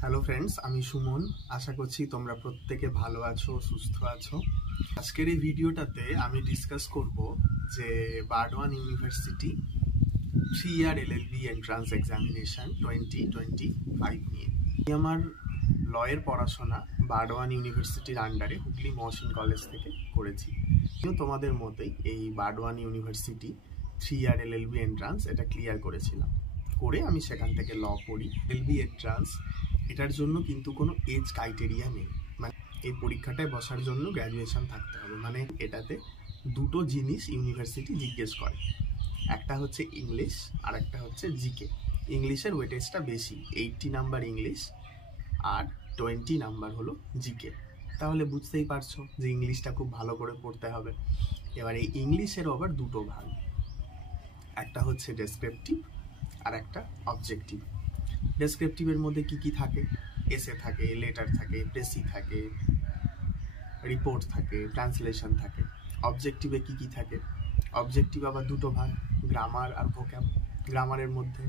Hello friends, আমি সুমন। আশা করছি তোমরা প্রত্যেকে ভালো আছো, সুস্থ আছো। আজকের এই ভিডিওটাতে আমি ডিসকাস করব যে Burdwan university 3 year LLB entrance examination 2025 নিয়ে। আমার লয়ের পড়াশোনা বার্ডওয়ান ইউনিভার্সিটির আন্ডারে হুগলি মহসিন কলেজ থেকে করেছি। তোমাদের মতোই এই Burdwan university 3 year LLB entrance এটা ক্লিয়ার করেছিলাম। করে আমি সেখান থেকে ল পড়ি। এলএলবি এন্ট্রান্স এটার জন্য কিন্তু কোনো এজ ক্রাইটেরিয়া নেই, মানে এই পরীক্ষাটায় বসার জন্য গ্র্যাজুয়েশন থাকতে হবে। মানে এটাতে দুটো জিনিস ইউনিভার্সিটি জিজ্ঞেস করে, একটা হচ্ছে ইংলিশ আর একটা হচ্ছে জিকে। ইংলিশের ওয়েটেজটা বেশি, 80 নাম্বার ইংলিশ আর 20 নাম্বার হলো জিকে। তাহলে বুঝতেই পারছো যে ইংলিশটা খুব ভালো করে পড়তে হবে। এবার এই ইংলিশের আবার দুটো ভাগ, একটা হচ্ছে ডেসক্রিপটিভ আর একটা অবজেক্টিভ। ডেসক্রিপটিভের মধ্যে কি কি থাকে? এসে থাকে, লেটার থাকে, প্রেসি থাকে, রিপোর্ট থাকে, ট্রান্সলেশন থাকে। অবজেক্টিভে কি কি থাকে? অবজেক্টিভ আবার দুটো ভাগ, গ্রামার আর ভোক্যাব। গ্রামারের মধ্যে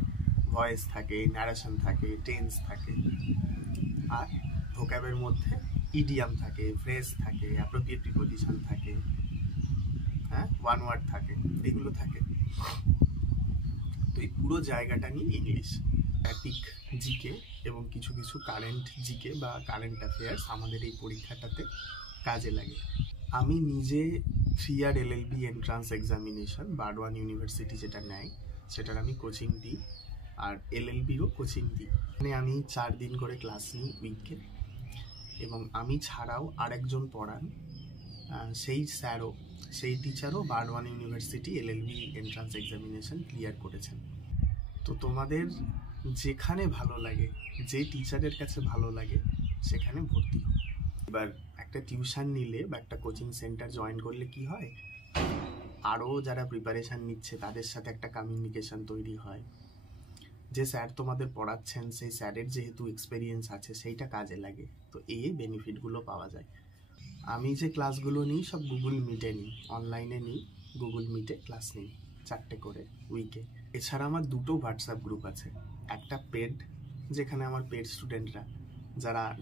ভয়েস থাকে, ন্যারেশন থাকে, টেন্স থাকে। আর ভোক্যাবের মধ্যে ইডিয়াম থাকে, ফ্রেজ থাকে, অ্যাপ্রোপ্রিয়েট প্রিপোজিশন থাকে, ওয়ান ওয়ার্ড থাকে, এগুলো থাকে। তো এই পুরো জায়গাটা নিয়ে ইংলিশ, স্ট্যাটিক জিকে এবং কিছু কিছু কারেন্ট জিকে বা কারেন্ট অ্যাফেয়ার্স আমাদের এই পরীক্ষাটাতে কাজে লাগে। আমি নিজে 3 year LLB entrance examination Burdwan university যেটা নেয় সেটার আমি কোচিং দিই, আর এলএলবিরও কোচিং দিই। মানে আমি 4 দিন করে ক্লাস নিই উইকে, এবং আমি ছাড়াও আরেকজন পড়ান, সেই টিচারও Burdwan university LLB entrance examination clear করেছেন। তো তোমাদের যেখানে ভালো লাগে, যে টিচারের কাছে ভালো লাগে সেখানে ভর্তি হও। এবার একটা টিউশন নিলে বা একটা কোচিং সেন্টার জয়েন করলে কি হয়, আরও যারা প্রিপারেশান নিচ্ছে তাদের সাথে একটা কমিউনিকেশন তৈরি হয়। যে স্যার তোমাদের পড়াচ্ছেন সেই স্যারের যেহেতু এক্সপিরিয়েন্স আছে সেইটা কাজে লাগে, তো এই বেনিফিটগুলো পাওয়া যায়। আমি যে ক্লাসগুলো নিই সব গুগল মিটে নিই, অনলাইনে নিই, গুগল মিটে ক্লাস নিই 4টে করে উইকে। এছাড়া আমার দুটো হোয়াটসঅ্যাপ গ্রুপ আছে, একটা পেড, যেখানে আমার পেড স্টুডেন্টরা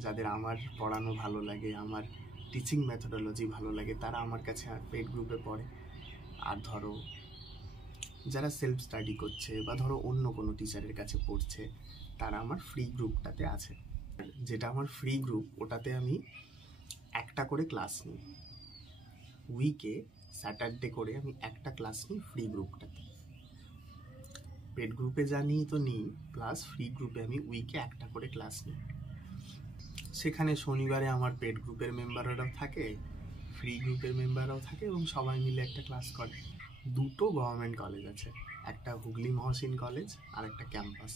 যাদের আমার পড়ানো ভালো লাগে, আমার টিচিং মেথোডোলজি ভালো লাগে, তারা আমার কাছে পেড গ্রুপে পড়ে। আর ধরো যারা সেলফ স্টাডি করছে বা ধরো অন্য কোনো টিচারের কাছে পড়ছে, তারা আমার ফ্রি গ্রুপটাতে আছে। যেটা আমার ফ্রি গ্রুপ, ওটাতে আমি একটা করে ক্লাস নিই উইকে, স্যাটারডে করে আমি একটা ক্লাস নিই ফ্রি গ্রুপটাতে। পেড গ্রুপে যা নিই তো নিই, প্লাস ফ্রি গ্রুপে আমি উইকে একটা করে ক্লাস নিই। সেখানে শনিবারে আমার পেড গ্রুপের মেম্বাররাও থাকে, ফ্রি গ্রুপের মেম্বাররাও থাকে, এবং সবাই মিলে একটা ক্লাস করে। দুটো গভর্নমেন্ট কলেজ আছে, একটা হুগলি মহসিন কলেজ আর একটা ক্যাম্পাস,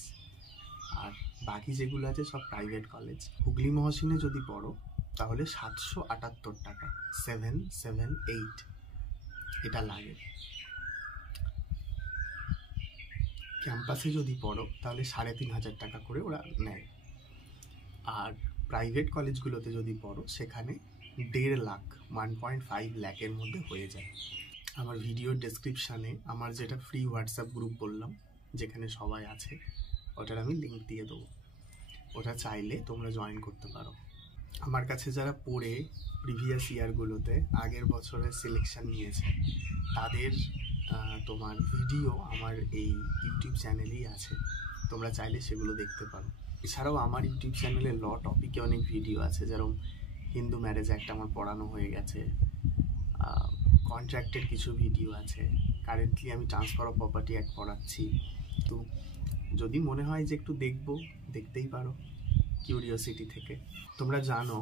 আর বাকি যেগুলো আছে সব প্রাইভেট কলেজ। হুগলি মহসিনে যদি পড়ো তাহলে 778 টাকা, 778 এটা লাগে। ক্যাম্পাসে যদি পড়ো তাহলে 3500 টাকা করে ওরা নেয়। আর প্রাইভেট কলেজগুলোতে যদি পড়ো সেখানে 1.5 লাখ, 1.5 লাখের মধ্যে হয়ে যায়। আমার ভিডিওর ডেসক্রিপশানে আমার যেটা ফ্রি হোয়াটসঅ্যাপ গ্রুপ বললাম, যেখানে সবাই আছে, ওটার আমি লিঙ্ক দিয়ে দেবো। ওটা চাইলে তোমরা জয়েন করতে পারো। আমার কাছে যারা পড়ে প্রিভিয়াস ইয়ারগুলোতে আগের বছরের সিলেকশন নিয়েছে, তাদের তোমার ভিডিও আমার এই ইউটিউব চ্যানেলেই আছে, তোমরা চাইলে সেগুলো দেখতে পারো। এছাড়াও আমার ইউটিউব চ্যানেলে ল টপিকে অনেক ভিডিও আছে, যেরকম হিন্দু ম্যারেজ অ্যাক্ট আমার পড়ানো হয়ে গেছে, কন্ট্রাক্টের কিছু ভিডিও আছে, কারেন্টলি আমি ট্রান্সফার অফ প্রপার্টি অ্যাক্ট পড়াচ্ছি। তো যদি মনে হয় যে একটু দেখতেই পারো কিউরিওসিটি থেকে। তোমরা জানো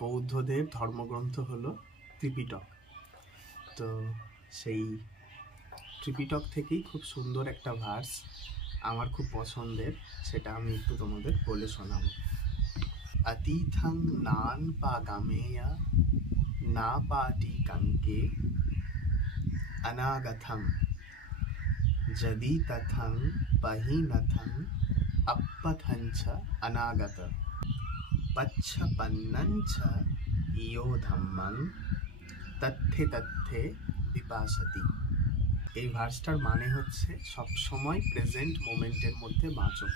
বৌদ্ধদের ধর্মগ্রন্থ হলো ত্রিপিটক, তো সেই ত্রিপিটক থেকেই খুব সুন্দর একটা ভার্স আমার খুব পছন্দের, সেটা আমি একটু তোমাদের বলে শোনাবো। অতীথং নান পাগামেয়া না পাটি কাঙ্কে অনাগতং যদি তথং পহিনথং অপথঞ্চ অনাগত পচ্ছপন্নঞ্চ ইয়ো ধম্মং তথ্যে তথ্যে বিপাসতি। এই ভার্সটার মানে হচ্ছে সবসময় প্রেজেন্ট মোমেন্টের মধ্যে বাঁচো।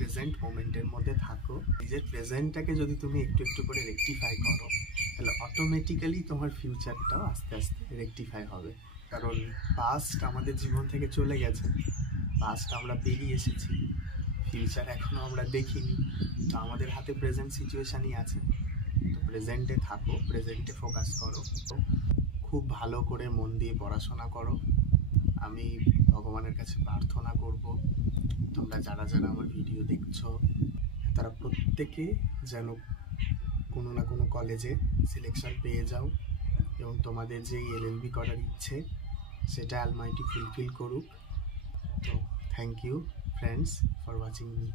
প্রেজেন্ট মোমেন্টের মধ্যে থাকো, নিজের প্রেজেন্টটাকে যদি তুমি একটু একটু করে রেকটিফাই করো, তাহলে অটোমেটিক্যালি তোমার ফিউচারটাও আস্তে আস্তে রেকটিফাই হবে। কারণ পাস্ট আমাদের জীবন থেকে চলে গেছে, পাস্ট আমরা পেরিয়ে এসেছি, ফিউচার এখনও আমরা দেখিনি, তো আমাদের হাতে প্রেজেন্ট সিচুয়েশানই আছে। তো প্রেজেন্টে থাকো, প্রেজেন্টে ফোকাস করো, খুব ভালো করে মন দিয়ে পড়াশোনা করো। আমি ভগবানের কাছে প্রার্থনা করব তোমরা যারা যারা আমার ভিডিও দেখছো তারা প্রত্যেকে যেন কোনো না কোনো কলেজে সিলেকশন পেয়ে যাও এবং তোমাদের যে এলএলবি করার ইচ্ছে সেটা অলমাইটি ফুলফিল করুক। তো thank you friends for watching me.